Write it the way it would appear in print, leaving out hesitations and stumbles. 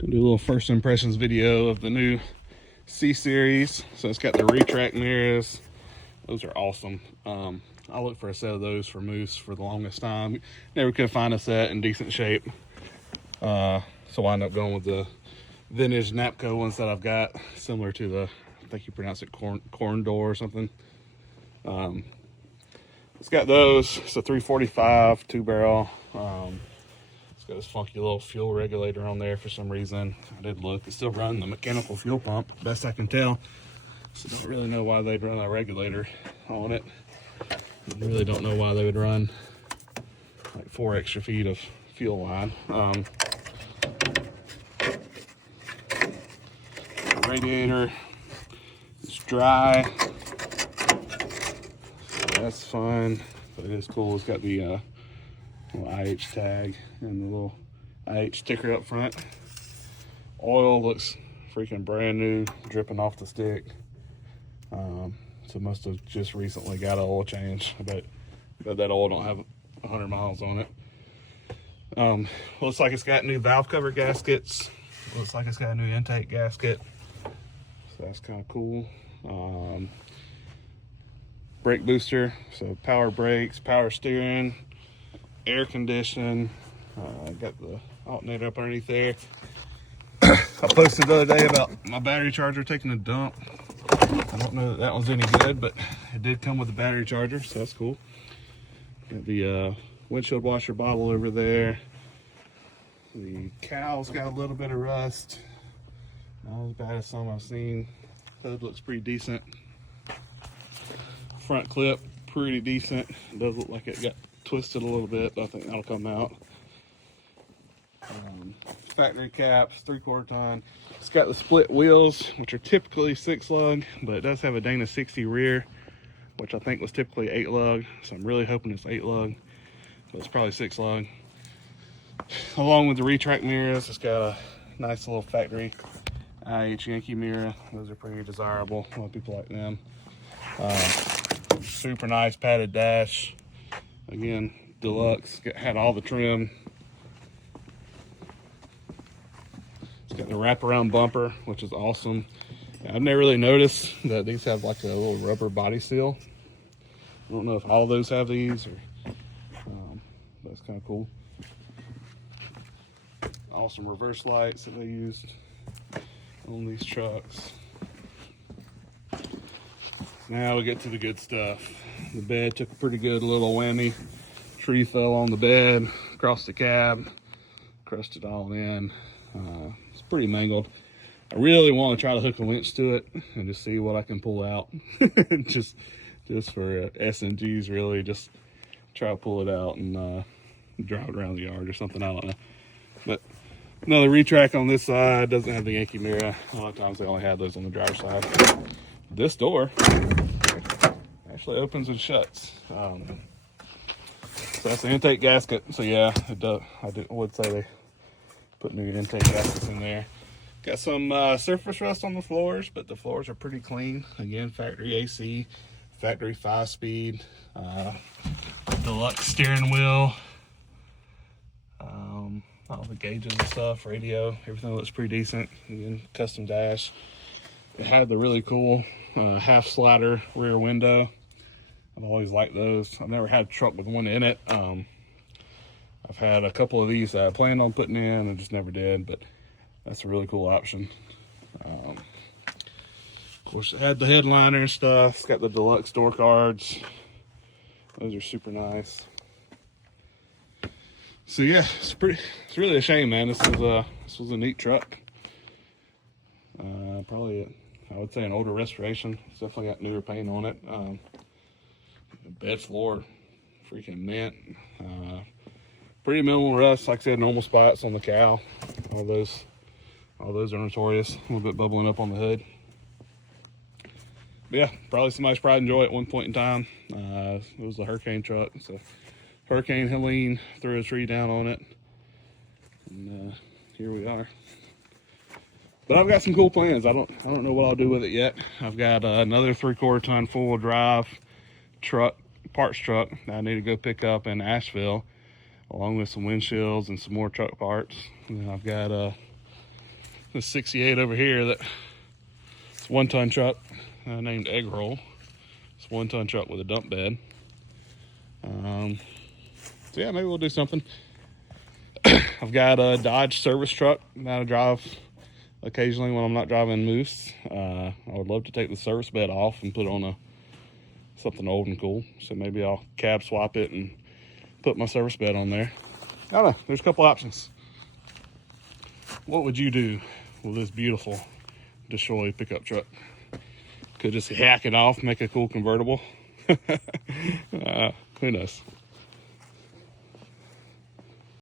Gonna do a little first impressions video of the new C-Series. So it's got the retract mirrors. Those are awesome. I looked for a set of those for moose for the longest time. Never could find a set in decent shape. So I ended up going with the vintage Napco ones that I've got, similar to the, I think you pronounce it corn door or something. It's got those. It's a 345 two barrel. It's got this funky little fuel regulator on there for some reason. I did look. It's still running the mechanical fuel pump, best I can tell. So don't really know why they'd run a regulator on it. I really don't know why they would run like 4 extra feet of fuel line. The radiator is dry. So that's fine, but it is cool. It's got the little IH tag and the little IH sticker up front. Oil looks freaking brand new, dripping off the stick. So must have just recently got an oil change. I bet that oil don't have 100 miles on it. Looks like it's got new valve cover gaskets. Looks like it's got a new intake gasket. So that's kind of cool. Brake booster, so power brakes, power steering, air conditioning. Got the alternator up underneath there. I posted the other day about my battery charger taking a dump. I don't know that one's any good, but it did come with a battery charger, so that's cool. Got the windshield washer bottle over there. The cow's got a little bit of rust. Not as bad as some I've seen. Hood looks pretty decent. Front clip, pretty decent. It does look like it got twisted a little bit, but I think that'll come out. Factory caps, 3/4 ton. It's got the split wheels, which are typically 6 lug, but it does have a Dana 60 rear, which I think was typically 8 lug. So I'm really hoping it's 8 lug, but it's probably 6 lug. Along with the retract mirrors, it's got a nice little factory IH Yankee mirror. Those are pretty desirable. A lot of people like them. Super nice padded dash. Again, deluxe. Had all the trim. It's got the wraparound bumper, which is awesome. I've never really noticed that these have like a little rubber body seal. I don't know if all of those have these, or that's kind of cool. Awesome reverse lights that they used on these trucks. Now we get to the good stuff. The bed took a pretty good little whammy. Tree fell on the bed, across the cab, crushed it all in. It's pretty mangled. I really want to try to hook a winch to it and just see what I can pull out. just for S&Gs, really. Just try to pull it out and drive it around the yard or something. I don't know. But another retract on this side. Doesn't have the Yankee mirror. A lot of times they only have those on the driver's side. This door actually opens and shuts. So that's the intake gasket. So yeah, it does. I would say they put new intake gaskets in there. Got some surface rust on the floors, but the floors are pretty clean. Again, factory AC, factory 5-speed, deluxe steering wheel. All the gauges and stuff, radio, everything looks pretty decent. Again, custom dash. It had the really cool half slider rear window. I've always liked those. I've never had a truck with one in it. I've had a couple of these that I planned on putting in and just never did, but that's a really cool option. Of course, it had the headliner and stuff. It's got the deluxe door cards. Those are super nice. So yeah, it's really a shame, man. This was a neat truck. Probably, I would say, an older restoration. It's definitely got newer paint on it. Bed floor, freaking mint. Pretty minimal rust. Like I said, normal spots on the cow. All those are notorious. A little bit bubbling up on the hood. But yeah, probably somebody's probably enjoy it at one point in time. It was a Hurricane truck. So Hurricane Helene threw a tree down on it. And here we are. But I've got some cool plans. I don't know what I'll do with it yet. I've got another 3/4 ton four-wheel drive truck, parts truck that I need to go pick up in Asheville, along with some windshields and some more truck parts. And then I've got this 68 over here that it's a 1-ton truck named Egg Roll. It's a 1-ton truck with a dump bed. So yeah, maybe we'll do something. I've got a Dodge service truck that I drive occasionally when I'm not driving Moose. I would love to take the service bed off and put on something old and cool. So maybe I'll cab swap it and put my service bed on there. I don't know, there's a couple options. What would you do with this beautiful destroyed pickup truck? Could just hack it off, make a cool convertible. Who knows?